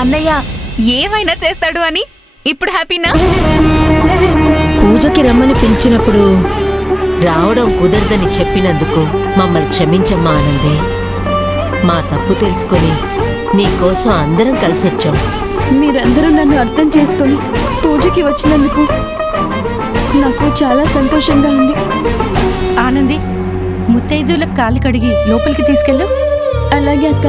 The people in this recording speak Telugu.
అన్నయ్య ఏమైనా చేస్తాడు అని ఇప్పుడు హ్యాపీనా? పూజకి రమ్మని పిలిచినప్పుడు రావడం కుదరదని చెప్పినందుకు మమ్మల్ని క్షమించమ్మా ఆనంది. మా తప్పు తెలుసుకొని నీకోసం అందరం కలిసొచ్చాం. మీరందరూ నన్ను అర్థం చేసుకొని పూజకి వచ్చినందుకు నాకు చాలా సంతోషంగా ఉంది. ఆనంది, ముత్తైదులకు కాళ్ళు కడిగి లోపలికి తీసుకెళ్ళు. అలాగే అక్క.